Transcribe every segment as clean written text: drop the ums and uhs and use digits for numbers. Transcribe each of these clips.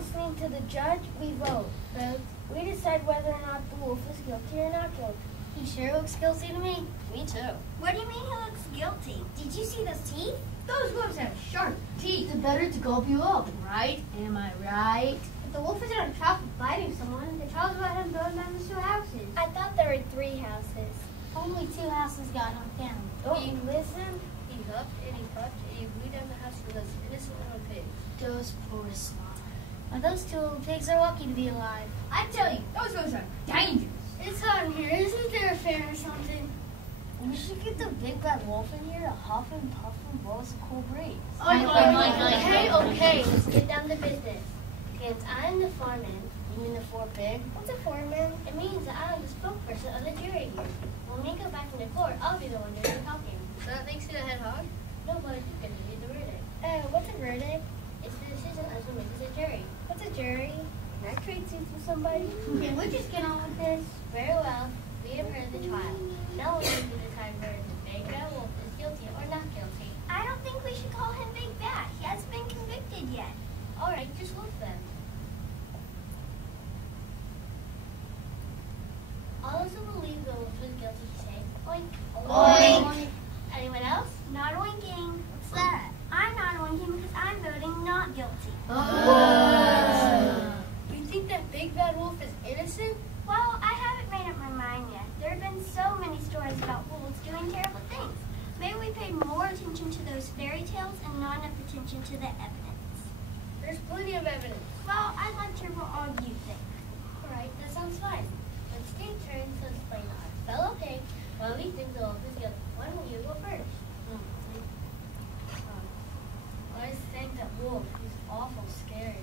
listening to the judge, we vote. We decide whether or not the wolf is guilty or not guilty. He sure looks guilty to me. Me too. What do you mean he looks guilty? Did you see those teeth? Those wolves have sharp teeth. It's better to gulp you up, right? Am I right? If the wolf isn't on trial for biting someone, the trial's about him going down the 2 houses. I thought there were 3 houses. Only 2 houses got knocked down. Don't you listen? He huffed and he puffed and he blew down the house for those innocent little pigs. Those poor swine. Well, those 2 little pigs are lucky to be alive. I tell you, those wolves are dangerous. It's hot in here. Isn't there a fan or something? We should get the big bad wolf in here to huff and puff and blow us a cool breeze. Okay, let's get down to business. Since I'm the foreman. You mean the 4 pig? What's a foreman? It means that I'm the spokesperson of the jury here. When we go back into court, I'll be the one doing the talking. So that makes you the head hog? No, but it's going to be the verdict. What's a verdict? It's the decision as what makes a jury. What's a jury? Can I trade seats with somebody? Can we just get on with this? Very well. We have heard the trial. Now we need to decide whether the big bad wolf is guilty or not guilty. I don't think we should call him Big Bad. He hasn't been convicted yet. All right, just look then. All those who believe the wolf is guilty say, oink. Oink. Anyone else? Not oinking. What's that? I'm not oinking because I'm voting not guilty. You think that big bad wolf is innocent? Well, I haven't made up my mind yet. There have been so many stories about wolves doing terrible things. Maybe we paid more attention to those fairy tales and not enough attention to the evidence. There's plenty of evidence. Well, I'd like to hear what all you think. All right, that sounds fine. Let's take turns to explain our fellow pig why we think the wolf is guilty. Why don't you go first? I think that wolf is awful scary.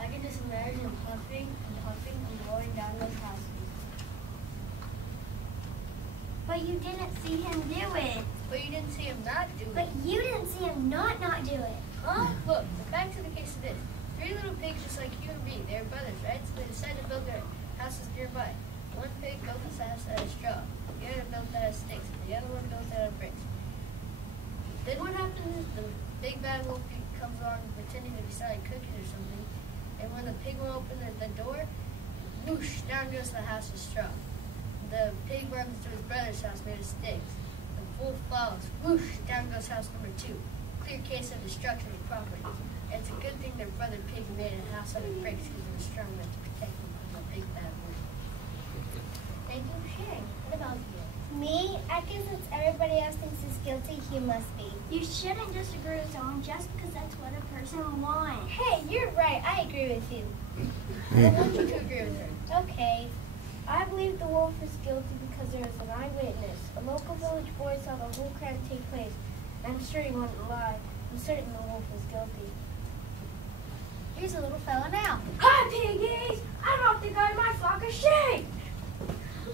I can just imagine him puffing and going down those houses. But you didn't see him do it. But you didn't see him not do it. But you didn't see him not do it. Huh? Look, the fact of the case is this. 3 little pigs just like you and me. They're brothers, right? So they decided to build their houses nearby. One pig built his house out of straw. The other built out of sticks. And the other one built out of bricks. Then what happens is the big bad wolf pig comes along pretending to be selling cookies or something. And when the pig will open the door, whoosh, down goes the house of straw. The pig runs to his brother's house made of sticks. The wolf follows, whoosh, down goes house number 2. Clear case of destruction of property. It's a good thing their brother pig made a house out of bricks because they were strong enough to protect them from the big bad wolf. Thank you for sharing. What about you? Me? I guess since everybody else thinks he's guilty, he must be. You shouldn't disagree with someone just because that's what a person wants. Hey, you're right. I agree with you. I want you to agree with her. Okay. I believe the wolf is guilty because there was an eyewitness. A local village boy saw the whole crime take place. I'm sure he wouldn't lie. I'm certain the wolf is guilty. Here's a little fella now. Hi, piggies! I'm off to guard my flock of sheep.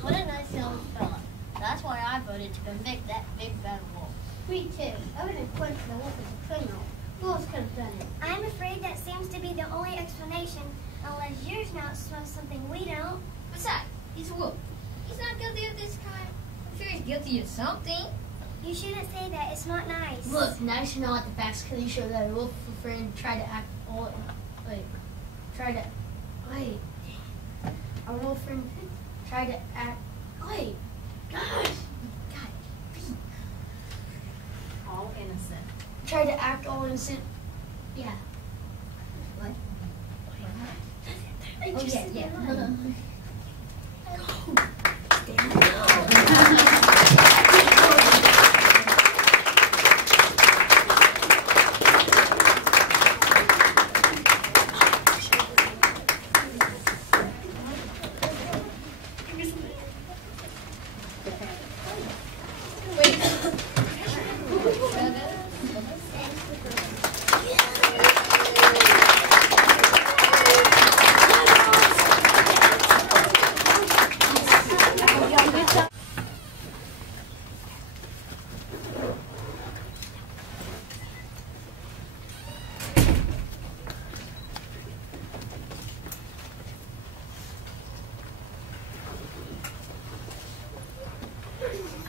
What a nice young fella. That's why I voted to convict that big bad wolf. Me too. I would have punched the wolf as a criminal. Who else could have done it? I'm afraid that seems to be the only explanation, unless yours now smells something we don't. Besides, he's a wolf. He's not guilty of this crime. I'm sure he's guilty of something. You shouldn't say that. It's not nice. Look, now you should know what the facts clearly show that a wolf friend tried to act all a wolf friend tried to act All innocent. Tried to act all innocent. Yeah. What? Oh yeah.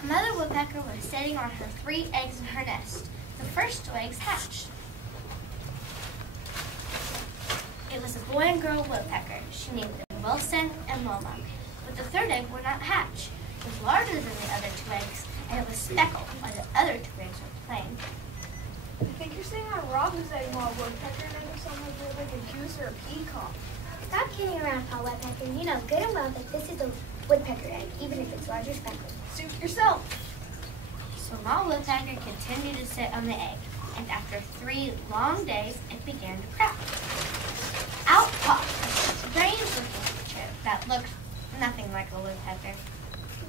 Mother woodpecker was sitting on her 3 eggs in her nest. The first 2 eggs hatched. It was a boy and girl woodpecker. She named them Wilson and Wilma. But the third egg would not hatch. It was larger than the other two eggs, and it was speckled, while the other two eggs were plain. I think you're saying on Robin's egg, Ma Woodpecker, and there's something like a goose or a peacock. Stop kidding around, Pa Woodpecker. You know good and well that this is a woodpecker egg, even if it's large or speckled. Suit yourself. So Ma Woodpecker continued to sit on the egg, and after 3 long days, it began to crack. Out popped a strange-looking creature that looked nothing like a woodpecker.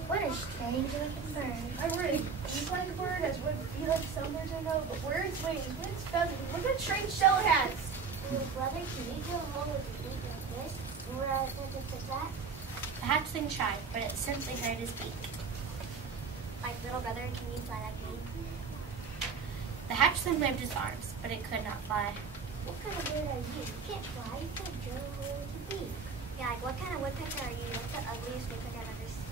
What a strange-looking bird. I really eat like a bird, as would be like some birds I know, but where its wings, where its feathers, look at that strange shell it has. Brother, can you do a hole with your beak like this? And where I just that? The hatchling tried, but it simply hurt his beak. Like little brother, can you fly like me? The hatchling waved his arms, but it could not fly. What kind of bird are you? You can't fly. You can't drill a hole with your beak. Yeah, like what kind of woodpecker are you? What's the ugliest woodpecker I've ever seen?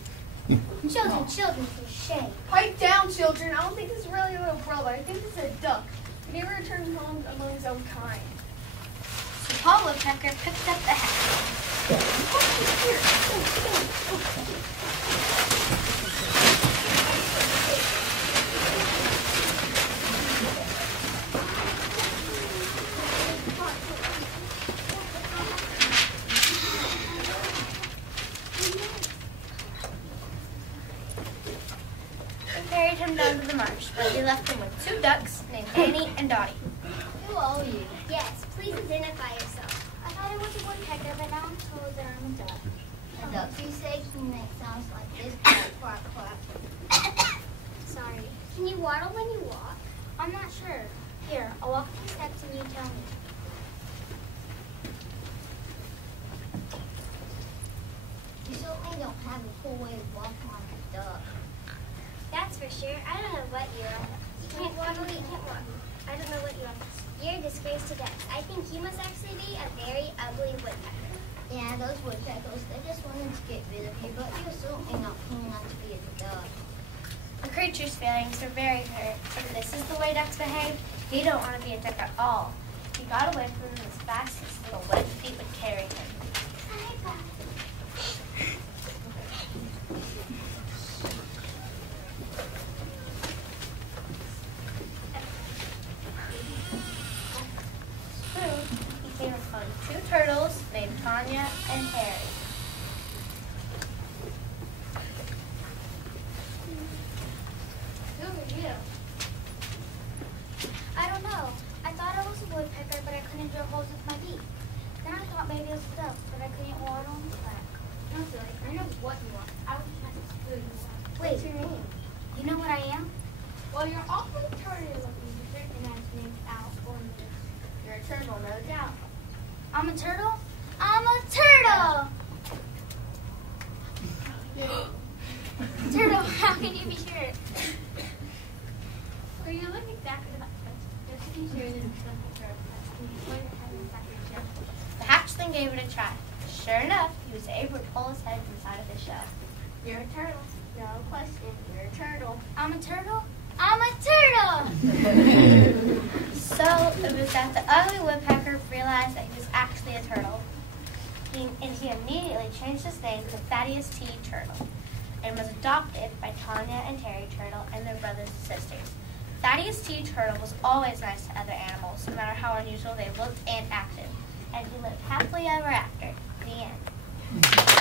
Children, for shame. Pipe down, children. I don't think this is really a little brother. I think this is a duck. He never returned home among his own kind. So Pa Woodpecker picked up the hatchling. He carried him down to the marsh, but he left him with 2 ducks named Annie and Dottie. Who are you? Yes, please identify yourself. I thought it was a woodpecker, but now I'm told that I'm a duck. A duck. You say can make sounds like this. Quack, quack, quack. Sorry. Can you waddle when you walk? I'm not sure. Here, I'll walk a few steps and you tell me. You certainly don't have a full way of walking like a duck. That's for sure. I don't know what you are. You can't waddle, you can't walk. I don't know what you are. You're a disgrace to ducks. I think you must actually be a very ugly woodpecker. Yeah, those woodpeckers, they just wanted to get rid of you, but you're certainly not keen enough to be a duck. The creature's feelings were very hurt. If this is the way ducks behave, he don't want to be a duck at all. He got away from them as fast as his little web feet would carry him. Soon, he came upon 2 turtles named Tanya and Harry. Who are you? I don't know. I thought I was a woodpecker, but I couldn't drill holes with my beak. Then I thought maybe it was a duck, but I couldn't waddle on the track. Don't feel like I know what you are. I was trying to food you are. Wait. What's your name? You know what I am? Well, you're awfully turtle looking. You certainly have named Al or Miss. You're a turtle, no doubt. I'm a turtle? I'm a turtle! Turtle, how can you be sure? Well, you look exactly like this. Just to be sure that it's something turtle. The hatchling gave it a try. Sure enough, he was able to pull his head inside of his shell. You're a turtle. No question. You're a turtle. I'm a turtle? I'm a turtle! So it was that the ugly woodpecker realized that he was actually a turtle. And he immediately changed his name to Thaddeus T. Turtle and was adopted by Tanya and Terry Turtle and their brothers and sisters. Thaddeus T. Turtle was always nice to other animals, no matter how unusual they looked and acted. And he lived happily ever after. The end.